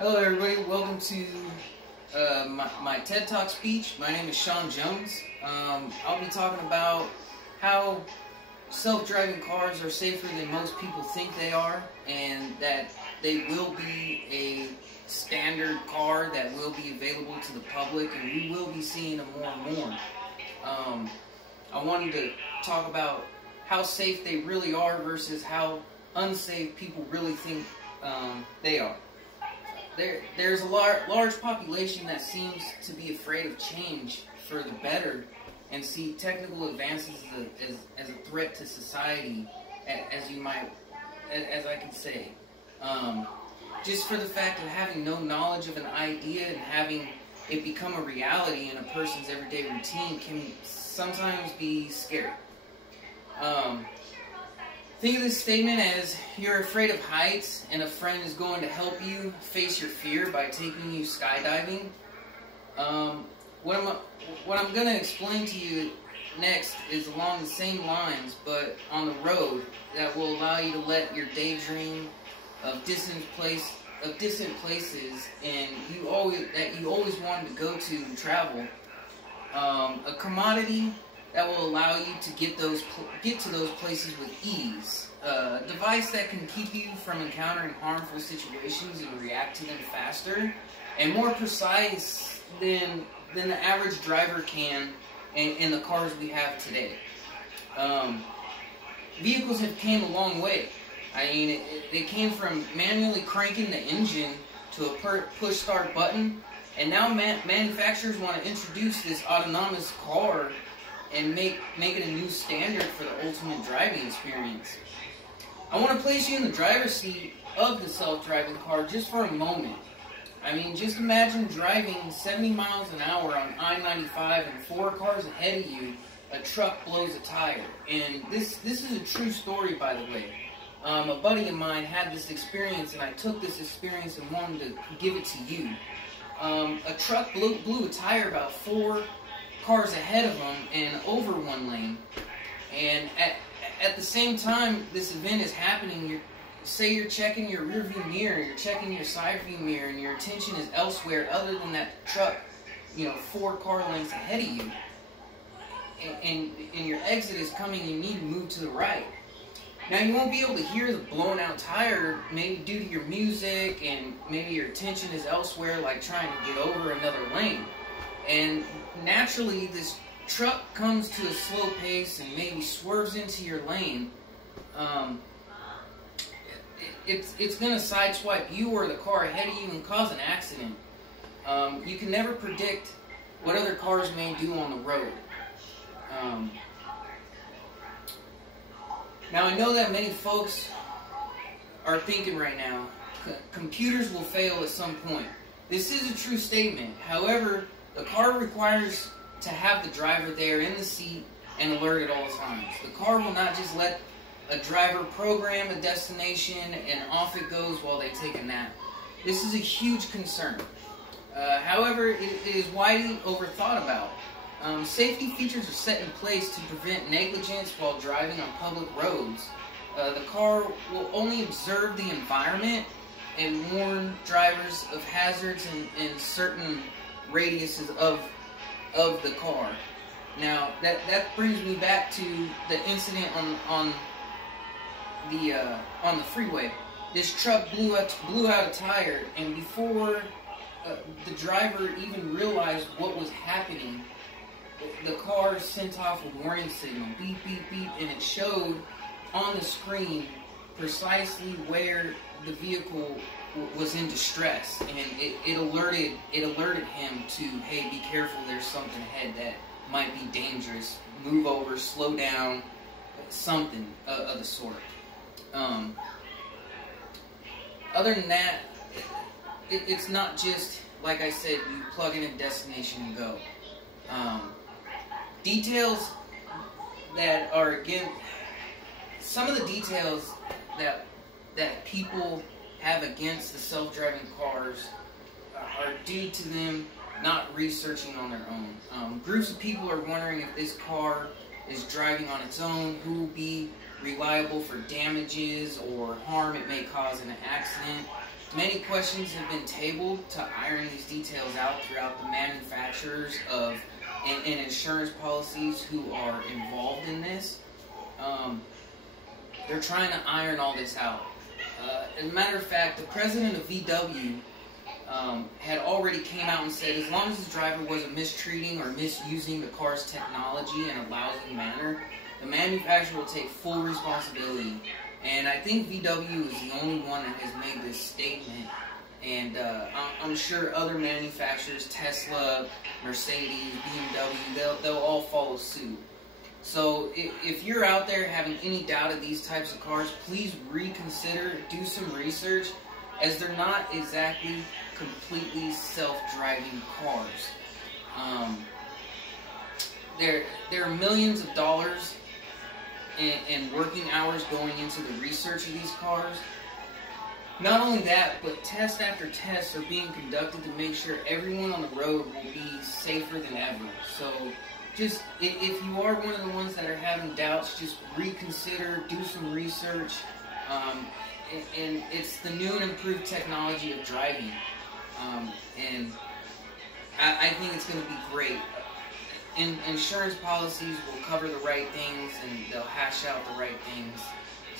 Hello everybody, welcome to my TED Talk speech. My name is Sean Jones. I'll be talking about how self-driving cars are safer than most people think they are, and that they will be a standard car that will be available to the public, and we will be seeing them more and more. I wanted to talk about how safe they really are versus how unsafe people really think they are. There's a large population that seems to be afraid of change for the better and see technical advances as a threat to society, as I can say. Just for the fact of having no knowledge of an idea and having it become a reality in a person's everyday routine can sometimes be scary. Think of this statement as you're afraid of heights and a friend is going to help you face your fear by taking you skydiving. What I'm going to explain to you next is along the same lines, but on the road, that will allow you to let your daydream of distant places and you always wanted to go to and travel. A commodity that will allow you to get to those places with ease. A device that can keep you from encountering harmful situations and react to them faster and more precise than the average driver can in the cars we have today. Vehicles have came a long way. I mean, they came from manually cranking the engine to a push start button, and now manufacturers want to introduce this autonomous car and make it a new standard for the ultimate driving experience. I want to place you in the driver's seat of the self-driving car just for a moment. I mean, just imagine driving 70 miles an hour on I-95 and 4 cars ahead of you, a truck blows a tire. And this is a true story, by the way. A buddy of mine had this experience, and I took this experience and wanted to give it to you. A truck blew a tire about 4 cars ahead of them and over one lane, and at the same time this event is happening, say you're checking your rear view mirror, you're checking your side view mirror, and your attention is elsewhere other than that truck, 4 car lengths ahead of you, and your exit is coming, you need to move to the right. Now you won't be able to hear the blown out tire, maybe due to your music, and maybe your attention is elsewhere, like trying to get over another lane. And naturally, this truck comes to a slow pace and maybe swerves into your lane. It's going to sideswipe you or the car ahead of you and cause an accident. You can never predict what other cars may do on the road. Now, I know that many folks are thinking right now, computers will fail at some point. This is a true statement. However, the car requires to have the driver there in the seat and alert at all times. The car will not just let a driver program a destination and off it goes while they take a nap. This is a huge concern. However, it is widely overthought about. Safety features are set in place to prevent negligence while driving on public roads. The car will only observe the environment and warn drivers of hazards in certain radiuses of the car. Now that brings me back to the incident on the freeway. This truck blew out a tire, and before the driver even realized what was happening, the car sent off a warning signal, beep beep beep, and it showed on the screen precisely where the vehicle was in distress, and it alerted him to, hey, be careful, there's something ahead that might be dangerous, move over, slow down, something of the sort. Other than that, it's not just, like I said, you plug in a destination and go. Details that are, again, some of the details that people have against the self-driving cars are due to them not researching on their own. Groups of people are wondering if this car is driving on its own, who will be reliable for damages or harm it may cause in an accident. many questions have been tabled to iron these details out throughout the manufacturers of and insurance policies who are involved in this. They're trying to iron all this out. As a matter of fact, the president of VW had already came out and said as long as the driver wasn't mistreating or misusing the car's technology in a lousy manner, the manufacturer will take full responsibility. And I think VW is the only one that has made this statement. And I'm sure other manufacturers, Tesla, Mercedes, BMW, they'll all follow suit. So if you're out there having any doubt of these types of cars, please reconsider, do some research, as they're not exactly completely self-driving cars. There are millions of dollars and working hours going into the research of these cars. Not only that, but test after test are being conducted to make sure everyone on the road will be safer than ever. So just, if you are one of the ones that are having doubts, just reconsider, do some research. And it's the new and improved technology of driving. And I think it's going to be great. Insurance policies will cover the right things, and they'll hash out the right things.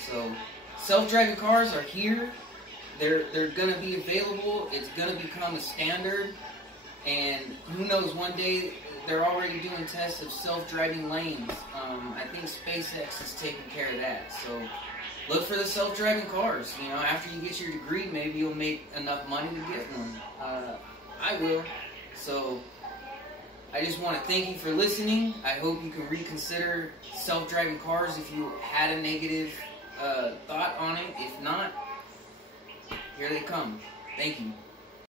So self-driving cars are here. They're going to be available. It's going to become a standard. And who knows, one day they're already doing tests of self-driving lanes. I think SpaceX is taking care of that. So look for the self-driving cars. You know, after you get your degree, maybe you'll make enough money to get one. I will. So I just want to thank you for listening. I hope you can reconsider self-driving cars if you had a negative thought on it. If not, here they come. Thank you.